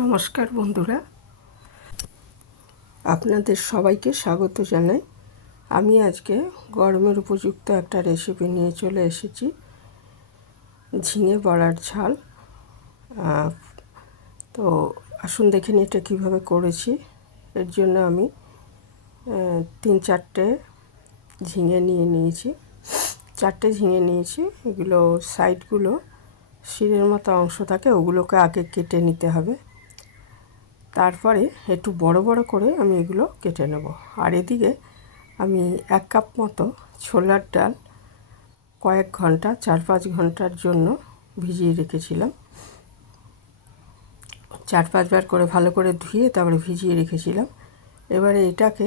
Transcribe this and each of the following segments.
নমস্কার বন্ধুরা, আপনাদের সবাইকে স্বাগত জানাই। আমি আজকে গরমের উপযুক্ত একটা রেসিপি নিয়ে চলে এসেছি, ঝিঙে বড়ার ঝাল। তো আসুন দেখে নিই এটা কীভাবে করেছি। এর জন্য আমি 3-4টে ঝিঙে নিয়েছি। 4টে ঝিঙে নিয়েছি। এগুলো সাইডগুলো শিরের মতো অংশ থাকে, ওগুলোকে আগে কেটে নিতে হবে। তারপরে একটু বড় বড় করে আমি এগুলো কেটে নেব। আর এদিকে আমি 1 কাপ মতো ছোলার ডাল কয়েক ঘন্টা 4-5 ঘন্টার জন্য ভিজিয়ে রেখেছিলাম। 4-5 বার করে ভালো করে ধুয়ে তারপরে ভিজিয়ে রেখেছিলাম। এবারে এটাকে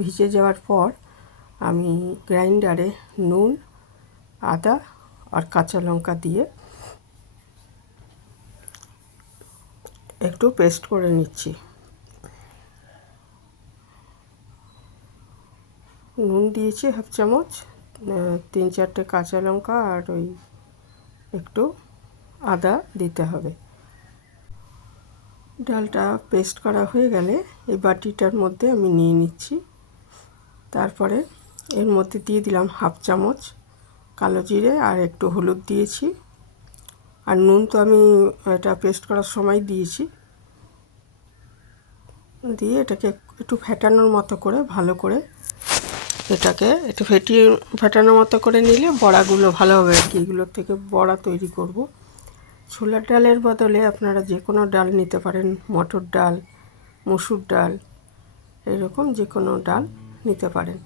ভিজে যাওয়ার পর আমি গ্রাইন্ডারে নুন, আদা আর কাঁচা লঙ্কা দিয়ে একটু পেস্ট করে নিচ্ছি। নুন দিয়েছি 1/2 চামচ, 3-4টে কাঁচা লঙ্কা আর ওই একটু আদা দিতে হবে। ডালটা পেস্ট করা হয়ে গেলে এই বাটিটার মধ্যে আমি নিয়ে নিচ্ছি। তারপরে এর মধ্যে দিয়ে দিলাম 1/2 চামচ কালো জিরে আর একটু হলুদ দিয়েছি। আর নুন তো আমি এটা পেস্ট করার সময় দিয়েছি। দিয়ে এটাকে একটু ফেটানোর মতো করে ভালো করে এটাকে একটু ফেটানোর মতো করে নিলে বড়াগুলো ভালো হবে আর কি। এগুলোর থেকে বড়া তৈরি করব। ছোলার ডালের বদলে আপনারা যে কোনো ডাল নিতে পারেন, মটর ডাল, মসুর ডাল, এরকম যে কোনো ডাল নিতে পারেন।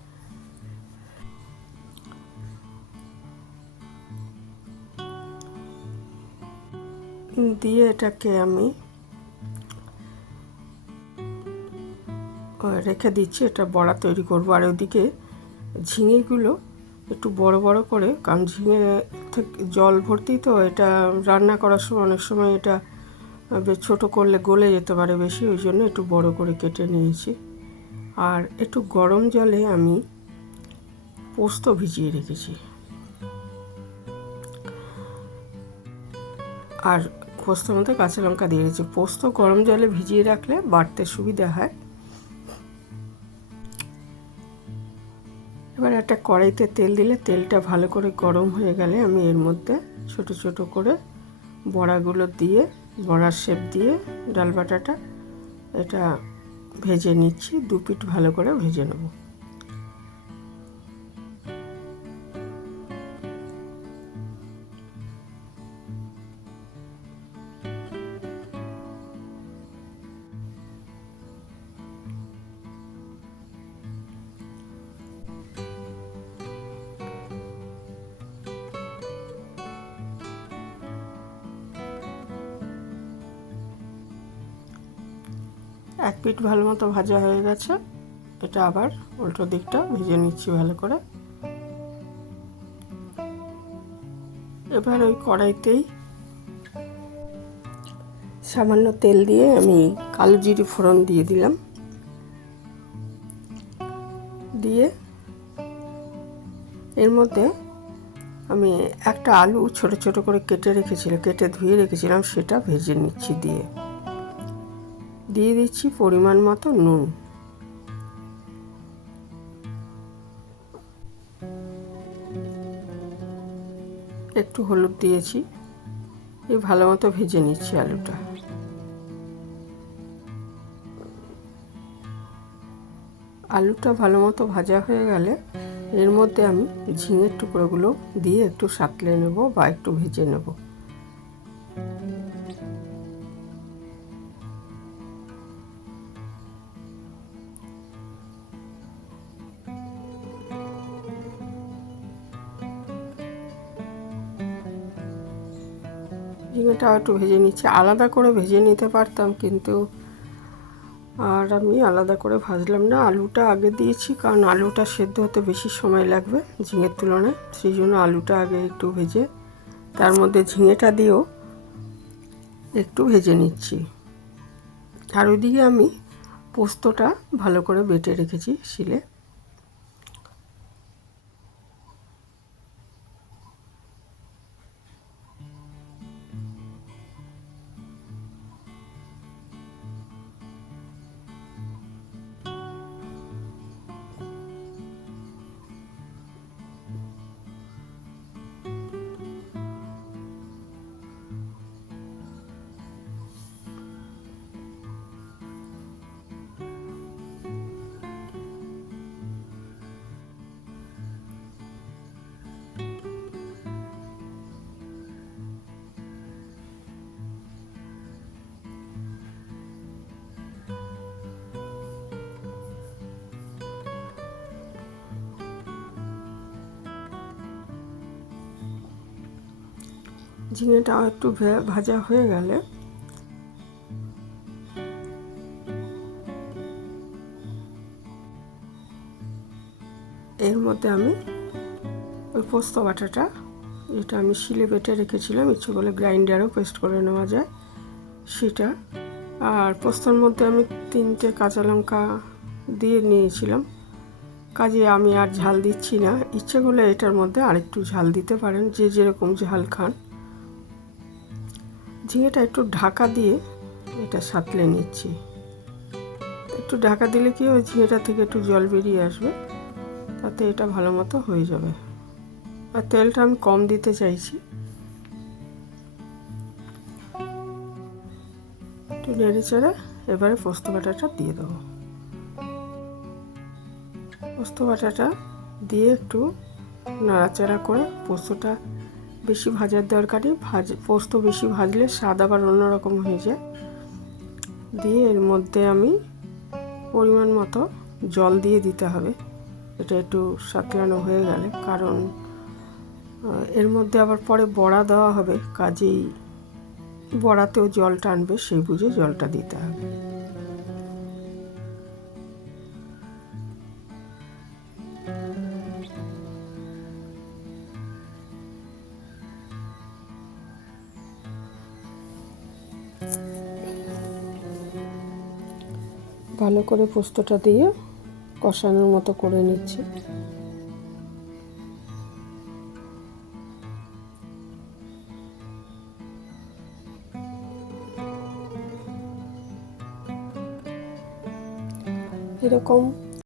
দিয়ে এটাকে আমি রেখে দিচ্ছি, এটা বড়া তৈরি করব। আর ওদিকে ঝিঙেগুলো একটু বড় বড় করে, কারণ ঝিঙে থেকে জল ভর্তি, তো এটা রান্না করার সময় অনেক সময় এটা ছোটো করলে গলে যেতে পারে বেশি, ওই জন্য একটু বড় করে কেটে নিয়েছি। আর একটু গরম জলে আমি পোস্ত ভিজিয়ে রেখেছি। আর পোস্তর মধ্যে কাঁচা লঙ্কা দিয়ে রেখেছি। পোস্ত গরম জলে ভিজিয়ে রাখলে বাটতে সুবিধা হয়। এবার একটা কড়াইতে তেল দিলে তেলটা ভালো করে গরম হয়ে গেলে আমি এর মধ্যে ছোট ছোট করে বড়াগুলো দিয়ে, বড়ার শেপ দিয়ে ডাল বাটাটা এটা ভেজে নিচ্ছি। 2 পিঠ ভালো করে ভেজে নেব। এক পিঠ ভালো মতো ভাজা হয়ে গেছে। এটা আবার উল্টো দিকটা ভেজে নিচ্ছি ভালো করে। এবার ওই কড়াইতেই সামান্য তেল দিয়ে আমি কালো জিরে ফোড়ন দিয়ে দিলাম। দিয়ে এর মধ্যে আমি একটা আলু ছোট ছোট করে কেটে ধুয়ে রেখেছিলাম, সেটা ভেজে নিচ্ছি। দিয়ে দিচ্ছি পরিমাণ মতো নুন। একটু হলুদ দিয়েছি। এই ভালো মতো ভেজে নিচ্ছি আলুটা। আলুটা ভালো মতো ভাজা হয়ে গেলে এর মধ্যে আমি ঝিঙের টুকরোগুলো দিয়ে একটু সাঁতলে নেব বা একটু ভেজে নেব। ঝিঙেটাও একটু ভেজে নিচ্ছি। আলাদা করে ভেজে নিতে পারতাম, কিন্তু আর আমি আলাদা করে ভাজলাম না। আলুটা আগে দিয়েছি, কারণ আলুটা সেদ্ধ হতে বেশি সময় লাগবে ঝিঙের তুলনায়। সেই জন্য আলুটা আগে একটু ভেজে তার মধ্যে ঝিঙেটা দিয়েও একটু ভেজে নিচ্ছি। আর ওইদিকে আমি পোস্তটা ভালো করে বেটে রেখেছি শিলে। ঝিঙেটা একটু ভাজা হয়ে গেলে এর মধ্যে আমি ওই পোস্ত বাটাটা, যেটা আমি শিলে বেটে রেখেছিলাম, ইচ্ছে করলে গ্রাইন্ডারেও পেস্ট করে নেওয়া যায় সেটা, আর পোস্তর মধ্যে আমি 3টে কাঁচা লঙ্কা দিয়ে নিয়েছিলাম। কাজে আমি আর ঝাল দিচ্ছি না, ইচ্ছে করলে এটার মধ্যে আরেকটু ঝাল দিতে পারেন, যে যেরকম ঝাল খান। ঝিঙেটা একটু ঢাকা দিয়ে এটা সাঁতলে নিচ্ছি। একটু ঢাকা দিলে কি ওই ঝিঙেটা থেকে একটু জল বেরিয়ে আসবে, তাতে এটা ভালো মতো হয়ে যাবে। আর তেলটা আমি কম দিতে চাইছি। একটু নেড়ে চেড়ে এবারে পোস্ত বাটাটা দিয়ে দেবো। পোস্ত বাটাটা দিয়ে একটু নাড়াচাড়া করে, পোস্তটা বেশি ভাজার দরকার নেই, পোস্ত বেশি ভাজলে স্বাদ আবার অন্যরকম হয়ে যায়। দিয়ে এর মধ্যে আমি পরিমাণ মতো জল দিয়ে দিতে হবে, এটা একটু সাঁতলানো হয়ে গেলে, কারণ এর মধ্যে আবার পরে বড়া দেওয়া হবে, কাজেই বড়াতেও জল টানবে, সেই বুঝে জলটা দিতে হবে। ভালো করে পোস্তটা দিয়ে কষানোর মতো করে নিচ্ছি। এরকম